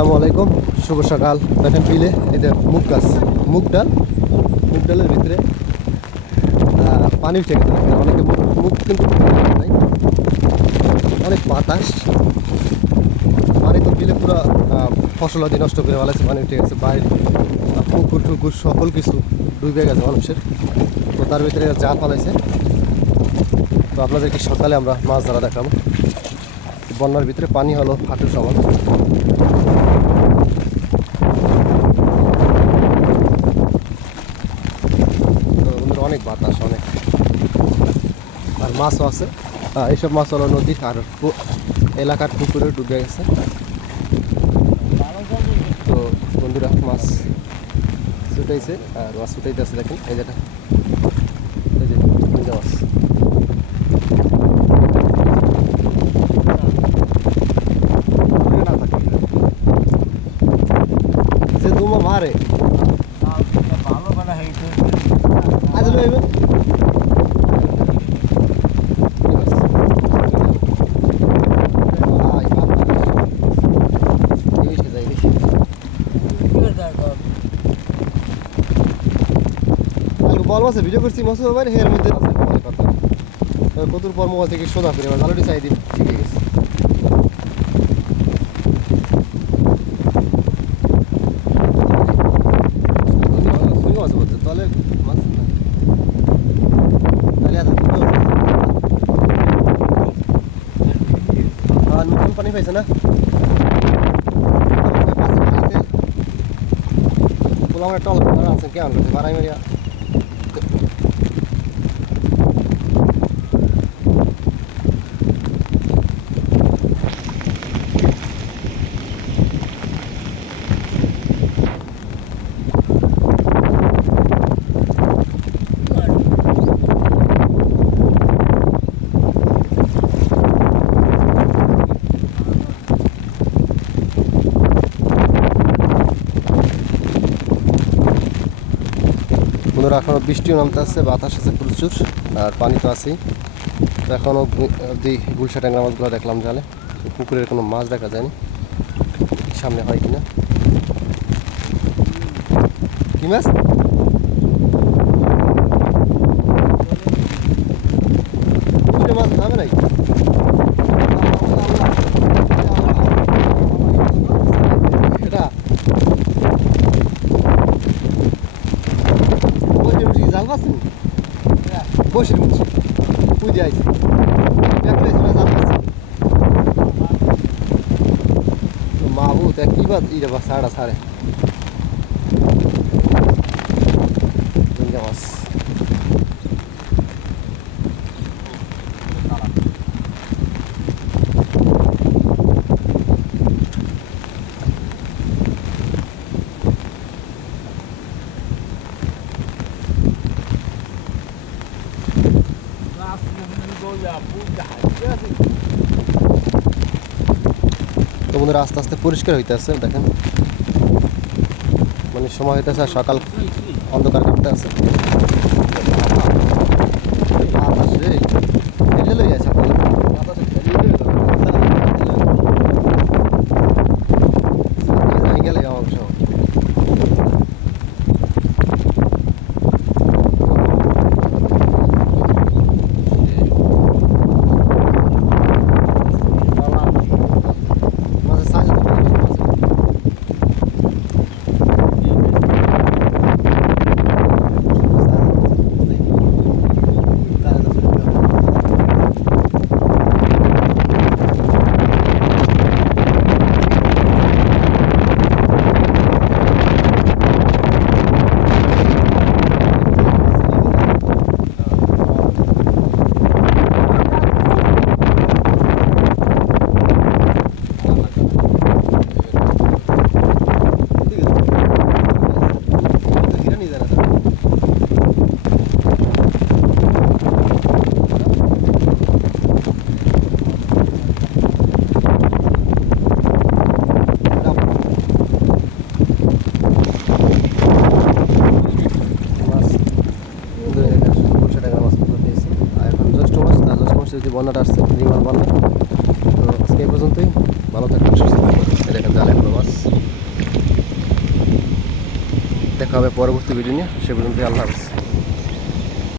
আসসালামু আলাইকুম। শুভ সকাল। দেখেন বিলে যে মুগ গাছ। মুগ ডাল, মুগ ডালের ভিতরে পানি গেছে দেখেন অনেকে মুগ কিন্তু অনেক বাতাস। পানি তো বিলে পুরো ফসল আদি নষ্ট করে ফেলাছে পানি উঠে গেছে বাইরে। পুকুর, টুকুর সকল কিছু ডুবে গেছে মানুষের। তো তার ভিতরে যা ফলাইছে। তো আপনাদেরকে সকালে আমরা মাছ ধরা দেখাবো। বন্যার ভিতরে পানি হলো হাঁটু সমান তো বন্ধুরা অনেক বাতাস অনেক। আর মাছও আছে। এইসব মাছ হলো নদীর আর এলাকার পুকুরে ডুবে গেছে। তো বন্ধুরা, মাছ ছুটাইছে আর মাছ ছুটাইতেছে, দেখেন, এই যেটা এই যে মাছ। লইবে বল মাসে ভিডিও করছি মাসে আবার হের মধ্যে কতর পর মোবাইল থেকে সোজা করে আবার ভালোটি চাই দিই ঠিক আছে সুইং মাছ বলছে তাহলে মাছ না তাহলে এত দুটো আর পাইছে না? পোলা আমার টল আছে কেমন করছে বাড়াই মারিয়া বন্ধুরা এখনও বৃষ্টিও নামতে আসছে বাতাস আছে প্রচুর, আর পানি তো আছেই। তো এখনও অব্দি গুলশা ট্যাংরা মাছগুলো দেখলাম জালে। পুকুরের কোনো মাছ দেখা যায়নি। সামনে হয় কিনা? কি মাছ পুকুরে মাছ নামে নাই এটা বসে বসে জাল পুজে আইছে। দেখলে তোরা জাল পাচ্ছেন মা তা কি বাদ ইরে বা সাড়া সাড়ে গঙ্গা মাছ তো বন্ধুরা আস্তে আস্তে পরিষ্কার হইতেছে দেখেন। মানে সময় হইতেছে আর সকাল অন্ধকার কাটতে আছে বাতাস রে, ঠেলে লই আছে আপনারা। বাতাসে ঠেলে লই আছে। এই গেলে আমার সব। মাঝে সাইজ তো ভালো আছে। যদি বন্যাটা আসছে রিমার বন্যা। তো আজকে এই পর্যন্তই। ভালো থাকবেন, সুস্থ থাকবেন। দেখেন জালে মাছ। দেখা হবে পরবর্তী ভিডিও নিয়ে। সে পর্যন্তই আল্লাহ হাফিজ।